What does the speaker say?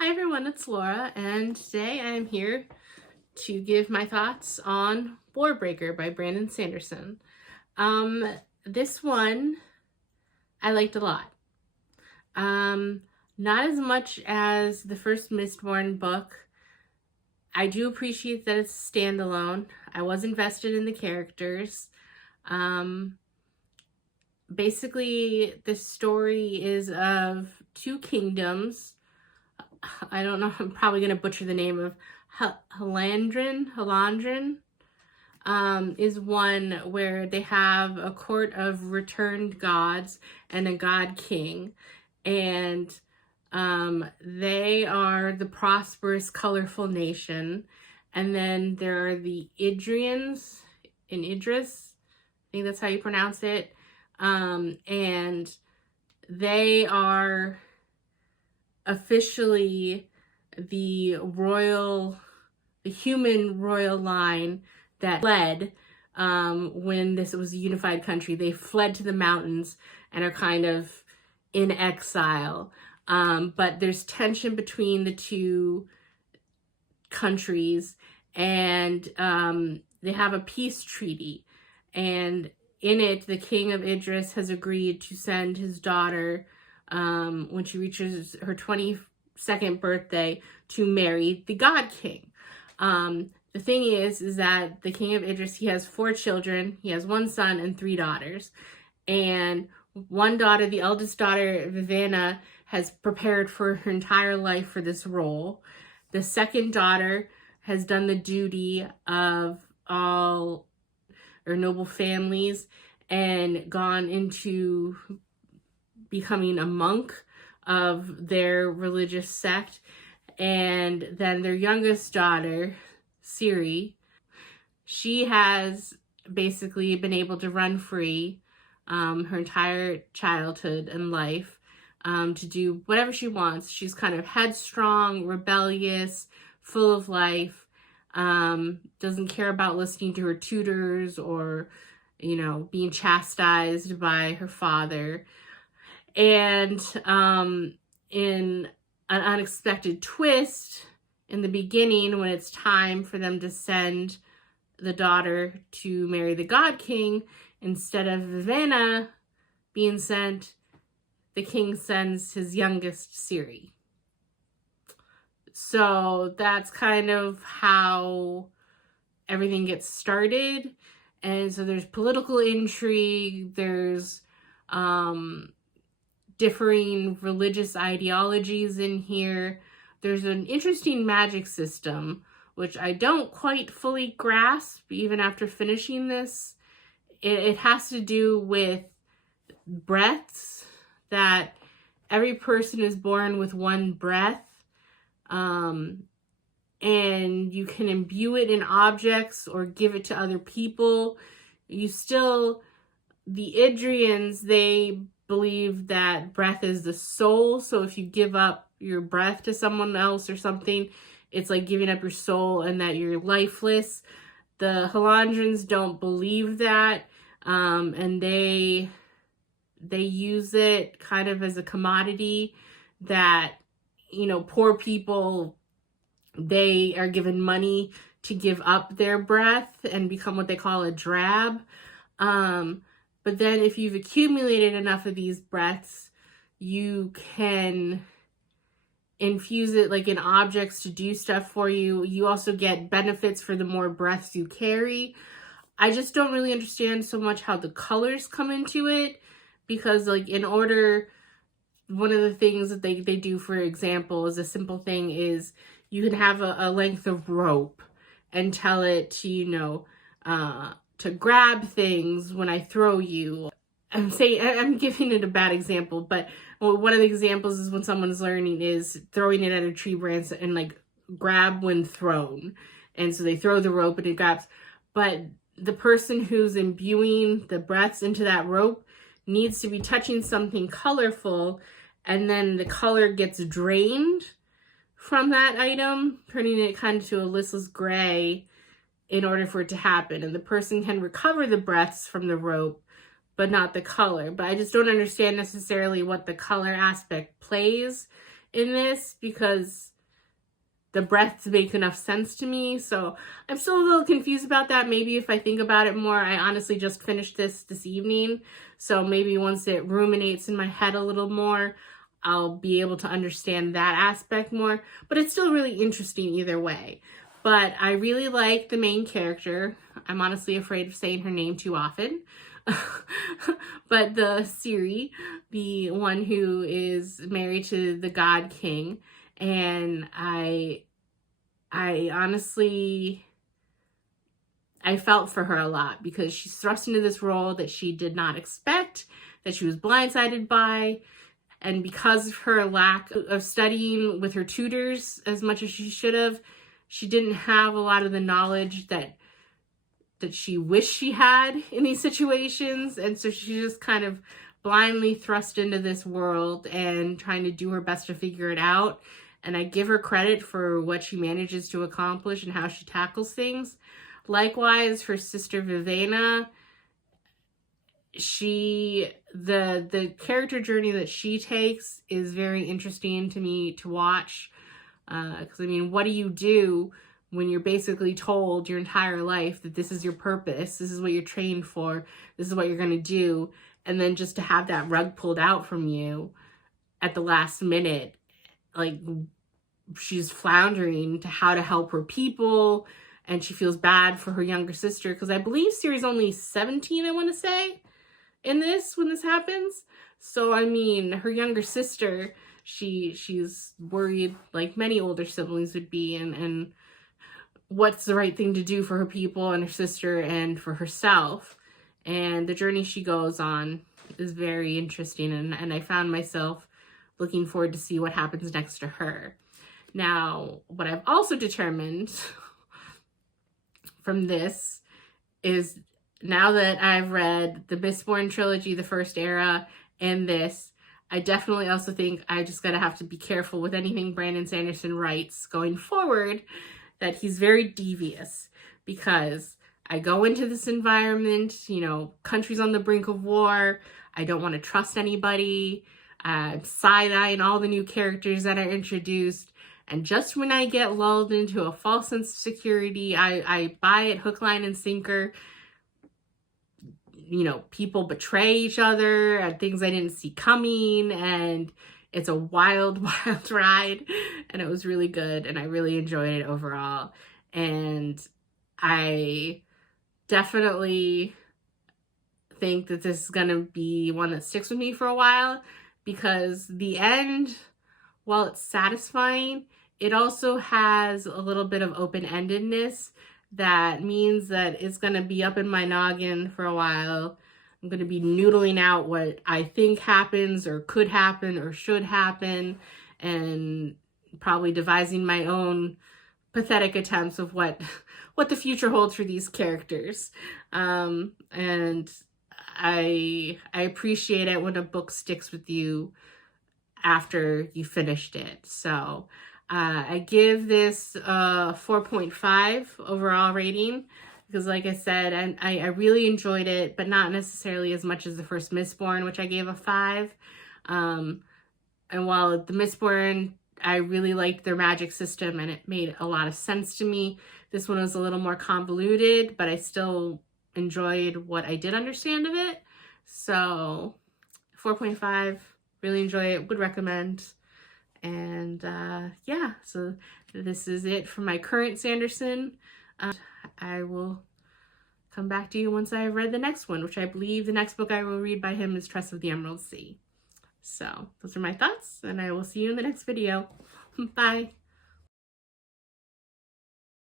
Hi everyone, it's Laura, and today I'm here to give my thoughts on Warbreaker by Brandon Sanderson. This one I liked a lot. Not as much as the first Mistborn book. I do appreciate that it's standalone. I was invested in the characters. Basically, the story is of two kingdoms. I don't know, I'm probably going to butcher the name of Halandrin is one where they have a court of returned gods and a god king. And they are the prosperous, colorful nation. And then there are the Idrians in Idris. I think that's how you pronounce it. And they are officially the human royal line that fled when this was a unified country. They fled to the mountains and are kind of in exile. But there's tension between the two countries, and they have a peace treaty. And in it, the king of Idris has agreed to send his daughter when she reaches her 22nd birthday to marry the God King. The thing is that the king of Idris, he has 4 children. He has 1 son and 3 daughters. And one daughter, the eldest daughter, Vivanna, has prepared for her entire life for this role. The second daughter has done the duty of all noble families and gone into becoming a monk of their religious sect. And then their youngest daughter, Ciri, she has basically been able to run free her entire childhood and life to do whatever she wants. She's kind of headstrong, rebellious, full of life, doesn't care about listening to her tutors or, being chastised by her father. And in an unexpected twist in the beginning, when it's time for them to send the daughter to marry the God King, instead of Vivanna being sent, the king sends his youngest, Ciri. So that's kind of how everything gets started. And so there's political intrigue, there's differing religious ideologies in here. There's an interesting magic system, which I don't quite fully grasp even after finishing this. It has to do with breaths, that every person is born with one breath, and you can imbue it in objects or give it to other people. The Idrians, they believe that breath is the soul. So if you give up your breath to someone else or something, it's like giving up your soul and that you're lifeless. The Halandrins don't believe that, and they use it kind of as a commodity that, poor people, they are given money to give up their breath and become what they call a drab. But then if you've accumulated enough of these breaths, you can infuse it like in objects to do stuff for you. You also get benefits for the more breaths you carry. I just don't really understand so much how the colors come into it, because one of the things that they do, for example, is a simple thing is you can have a length of rope and tell it to, to grab things when I throw you. I'm giving it a bad example, but one of the examples is when someone's learning is throwing it at a tree branch and grab when thrown. And so they throw the rope and it grabs. But the person who's imbuing the breaths into that rope needs to be touching something colorful, and then the color gets drained from that item, turning it kind of to a listless gray in order for it to happen. And the person can recover the breaths from the rope, but not the color. But I just don't understand necessarily what the color aspect plays in this because the breaths make enough sense to me. So I'm still a little confused about that. Maybe if I think about it more, I honestly just finished this evening. So maybe once it ruminates in my head a little more, I'll be able to understand that aspect more. But it's still really interesting either way. But I really like the main character. I'm honestly afraid of saying her name too often. But the Ciri, the one who is married to the God King, and I honestly, I felt for her a lot because she's thrust into this role that she did not expect, that she was blindsided by, and because of her lack of studying with her tutors as much as she should have, she didn't have a lot of the knowledge that she wished she had in these situations. And so she just kind of blindly thrust into this world and trying to do her best to figure it out. And I give her credit for what she manages to accomplish and how she tackles things. Likewise, her sister Vivenna, the character journey that she takes is very interesting to me to watch. Because I mean, what do you do when you're basically told your entire life that this is your purpose, this is what you're trained for, this is what you're going to do, and then just to have that rug pulled out from you at the last minute, like she's floundering to how to help her people, and she feels bad for her younger sister, because I believe Ciri's only 17, I want to say, in this, when this happens. So, I mean, her younger sister, she's worried, like many older siblings would be, and what's the right thing to do for her people and her sister and for herself. And the journey she goes on is very interesting, and I found myself looking forward to see what happens next to her. Now, what I've also determined from this is, now that I've read the Mistborn trilogy, the First Era, and this, I definitely also think I just gotta have to be careful with anything Brandon Sanderson writes going forward, that he's very devious, because I go into this environment, you know, country's on the brink of war, I don't want to trust anybody, I'm side-eyeing all the new characters that are introduced, and just when I get lulled into a false sense of security, I buy it hook, line, and sinker. You know, people betray each other and things I didn't see coming, and it's a wild, wild ride, and it was really good, and I really enjoyed it overall. And I definitely think that this is going to be one that sticks with me for a while, because the end, while it's satisfying, it also has a little bit of open-endedness that means that it's going to be up in my noggin for a while. I'm going to be noodling out what I think happens or could happen or should happen, and probably devising my own pathetic attempts of what the future holds for these characters. And I appreciate it when a book sticks with you after you finished it. So I give this a 4.5 overall rating, because like I said, I really enjoyed it, but not necessarily as much as the first Mistborn, which I gave a 5. And while the Mistborn, I really liked their magic system and it made a lot of sense to me, this one was a little more convoluted, but I still enjoyed what I did understand of it. So 4.5, really enjoy it, would recommend. And yeah, so this is it for my current Sanderson. I will come back to you once I have read the next one, which I believe the next book I will read by him is Trust of the Emerald Sea. So those are my thoughts, and I will see you in the next video. Bye.